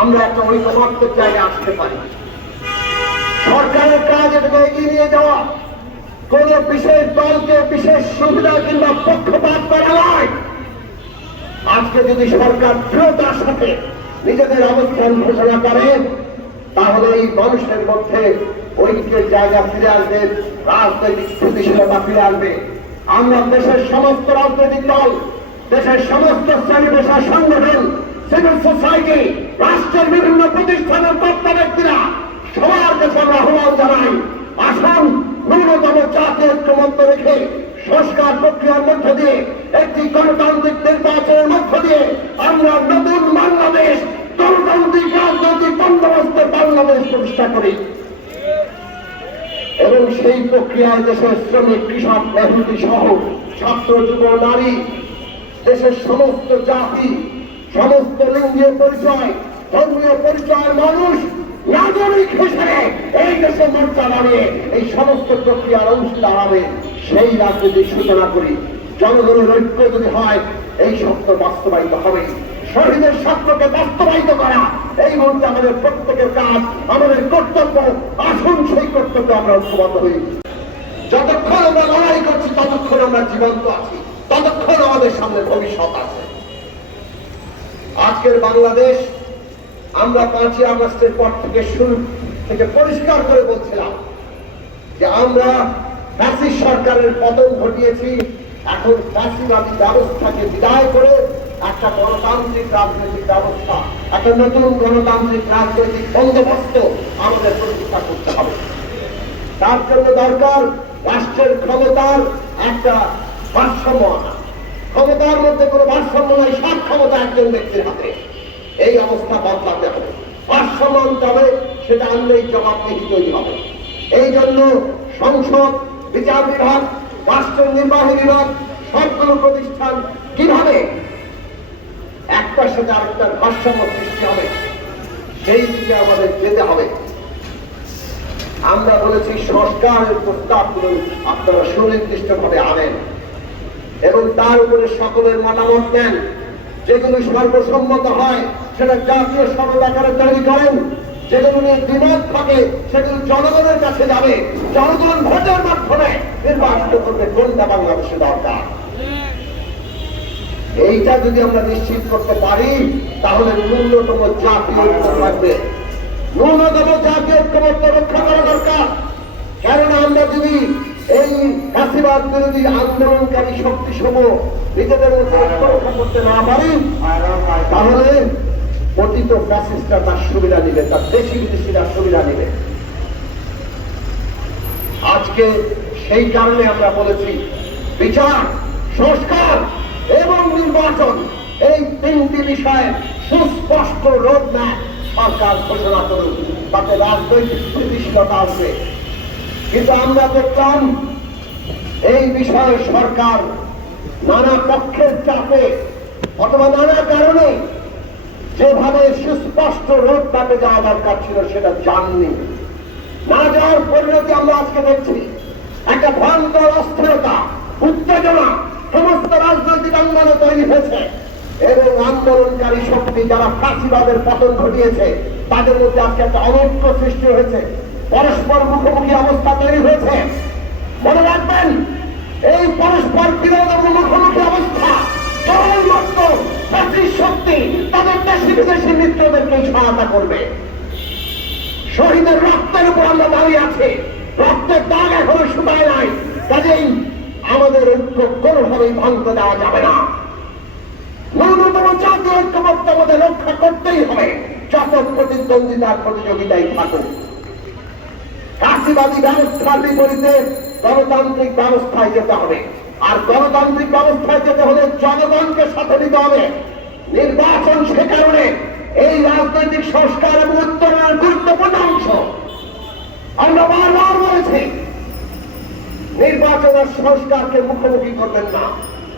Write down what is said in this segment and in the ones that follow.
আমরা একটা ঐকমত্যের জায়গায় আসতে পারি। সরকারের কাজ এটাকে এগিয়ে নিয়ে যাওয়া। কোন বিশেষ দলকে, বিশেষ সুবিধা কিংবা পক্ষপাত করা নয়। আজকে যদি সরকার দৃঢ়তার সাথে নিজেদের অবস্থান ঘোষণা করে, তাহলে এই মানুষের মধ্যে ঐক্যের জায়গা ফিরে আসবে, রাজনৈতিক স্থিতিশীলতা ফিরে আসবে। আমরা দেশের সমস্ত রাজনৈতিক দল, দেশের সমস্ত শ্রেণি পেশা সংগঠন সিভিল সোসাইটি রাষ্ট্রের বিভিন্ন প্রতিষ্ঠানের কর্তা ব্যক্তিরা সবার কাছে আমরা আহ্বান জানাই, আসুন ন্যূনতম জাতীয় ঐক্যমত্য রেখে সংস্কার প্রক্রিয়ার মধ্য দিয়ে একটি গণতান্ত্রিক নির্বাচনের মধ্য দিয়ে আমরা নতুন বাংলাদেশ, গণতান্ত্রিক রাজনৈতিক বন্দোবস্তের বাংলাদেশ প্রতিষ্ঠা করি। এবং সেই প্রক্রিয়ায় দেশের শ্রমিক, কৃষক মেহনতি সহ ছাত্র যুব, নারী, দেশের সমস্ত জাতি সমস্ত লিঙ্গীয় পরিচয়, ধর্মীয় পরিচয়ের মানুষ নাগরিক হিসেবে এই দেশে মোর্চা দাঁড়িয়ে এই সমস্ত প্রক্রিয়ার অংশ দাঁড়াবে। সেই রাজনীতির সূচনা করি। জনগণের ঐক্য যদি হয়, এই সত্য বাস্তবায়িত হবে। শহীদের স্বপ্নকে বাস্তবায়িত করা, এই মুহূর্তে আমাদের প্রত্যেকের কাজ, আমাদের কর্তব্য, আসুন সেই কর্তব্যে আমরা ঐক্যবদ্ধ হই। যতক্ষণ আমরা লড়াই করছি, ততক্ষণ আমরা জীবন্ত আছি। ততক্ষণ আমাদের সামনে ভবিষ্যৎ আছে। আজকের বাংলাদেশ, আমরা পাঁচই আগস্টের পর থেকে শুরু থেকে পরিষ্কার করে বলছিলাম যে আমরা ফ্যাসিস সরকারের পতন ঘটিয়েছি, এখন ফ্যাসিবাদী ব্যবস্থাকে বিদায় করে একটা গণতান্ত্রিক রাজনৈতিক ব্যবস্থা, একটা নতুন গণতান্ত্রিক রাজনৈতিক বন্দোবস্ত আমাদের প্রতিষ্ঠা করতে হবে। তার জন্য দরকার রাষ্ট্রের ক্ষমতার একটা ভারসাম্য আনা। ক্ষমতার মধ্যে কোনো ভারসাম্য নাই, সব ক্ষমতা একজন ব্যক্তির হাতে। এই অবস্থা বদলাতে হবে। ভারসাম্য হবে, সেটা আনলেই জবাবদিহি তৈরি হবে। এই জন্য সংসদ, বিচার বিভাগ, রাষ্ট্র নির্বাহী বিভাগ, সবগুলো প্রতিষ্ঠান কীভাবে একটার সাথে আরেকটার ভারসাম্য সৃষ্টি হবে, সেই দিকে আমাদের যেতে হবে। আমরা বলেছি সংস্কারের প্রস্তাবগুলো আপনারা সুনির্দিষ্টভাবে আনেন। এবং তার উপরে সকলের মতামত দেন। যেগুলো সর্বসম্মত হয়, সেটা জাতীয় সনদ আকারে তৈরি করেন। যেগুলো নিয়ে দ্বিমত থাকে, সেগুলো জনগণের কাছে যাবে। জনগণ ভোটের মাধ্যমে নির্বাচিত করবে, কোনটা বাংলাদেশে দরকার? এইটা যদি আমরা নিশ্চিত করতে পারি, তাহলে ন্যূনতম জাতীয় থাকবে। ন্যূনতম জাতীয় ঐক্যমত্য রক্ষা করা দরকার কেননা আমরা যদি এই কাশিবাদ বিরোধী আন্দোলনকারী শক্তি সমূহ নিজেদের করতে না পারি, তাহলে পতিত ফ্যাসিস্টরা তার সুবিধা নেবে, তার দেশি বিদেশিরা সুবিধা নেবে। আজকে সেই কারণে আমরা বলেছি, বিচার, সংস্কার এবং নির্বাচন, এই তিনটি বিষয়ে সুস্পষ্ট রোডম্যাপ সরকার ঘোষণা করুন তাতে রাজনৈতিক স্থিতিশীলতা আসবে। কিন্তু আমরা দেখলাম এই বিষয়ে সরকার নানা পক্ষের চাপে অথবা নানা কারণে যেভাবে সুস্পষ্ট রোড ম্যাপে যাওয়া দরকার ছিল সেটা জাননি। না যাওয়ার পরিণতি আমরা আজকে দেখছি। একটা ভয়ঙ্কর অস্থিরতা, উত্তেজনা, সমস্ত রাজনৈতিক আন্দোলনে তৈরি হয়েছে। এবং আন্দোলনকারী শক্তি যারা ফাঁসিবাদের পতন ঘটিয়েছে, তাদের মধ্যে আজকে একটা অনৈক্য সৃষ্টি হয়েছে। পরস্পর মুখোমুখি অবস্থা তৈরি হয়েছে। পরস্পর বিরোধ এবং মুখোমুখি অবস্থা কেবলমাত্র শক্তি, তাদের দেশি বিদেশি মিত্রদেরকে সহায়তা করবে। শহীদের রক্তের উপর আমরা দাঁড়িয়ে আছি। রক্তের দাগ এখনও শুকায় নাই। কাজেই আমাদের ঐক্য কোনোভাবেই ভাঙতে দেওয়া যাবে না। ন্যূনতম জাতীয় ঐক্যমত্য আমাদের রক্ষা করতেই হবে। যত প্রতিদ্বন্দ্বিতার প্রতিযোগিতাই থাকুক ফাঁসিবাদী ব্যবস্থার বিপরীতে গণতান্ত্রিক ব্যবস্থায় যেতে হবে। আর গণতান্ত্রিক ব্যবস্থায় যেতে হলে জনগণকে সাথে নিতে হবে। নির্বাচন সে কারণে এই রাজনৈতিক সংস্কার এবং উত্তরণের গুরুত্বপূর্ণ অংশ। আমরা বারবার বলেছি নির্বাচনের সংস্কারকে মুখোমুখি করবেন না।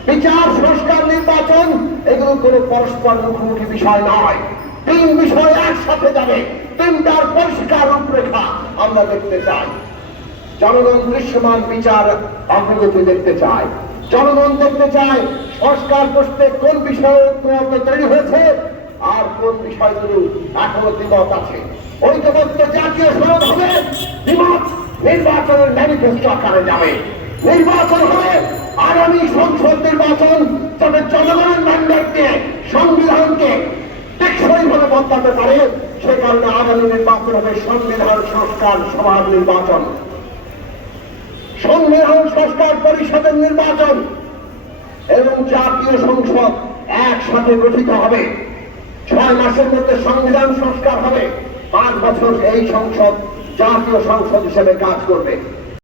বিচার, সংস্কার, নির্বাচন, এগুলো কোনো পরস্পর মুখোমুখি বিষয় নয়। তিন বিষয় একসাথে যাবে। তিনটার পরিষ্কার রূপরেখা আমরা দেখতে চাই। জনগণ দৃশ্যমান বিচার অগ্রগতি দেখতে চায়। জনগণ দেখতে চায় সংস্কার করতে কোন বিষয়ে ঐক্যমত্য তৈরি হয়েছে আর কোন বিষয়গুলো এখনও দ্বিমত আছে। ঐক্যবদ্ধ জাতীয় সনদ হবে, দ্বিমত নির্বাচনের ম্যানিফেস্টো আকারে যাবে। নির্বাচন হবে, আগামী সংসদ নির্বাচন তবে জনগণের ম্যান্ডেট দিয়ে সংবিধানকে টেকসই ভাবে বদলাতে পারে, সে কারণে আগামী নির্বাচন হবে সংবিধান, সংস্কার সভার নির্বাচন। সংবিধান সংস্কার পরিষদের নির্বাচন এবং জাতীয় সংসদ একসাথে গঠিত হবে। ছয় মাসের মধ্যে সংবিধান সংস্কার হবে। পাঁচ বছর এই সংসদ জাতীয় সংসদ হিসেবে কাজ করবে।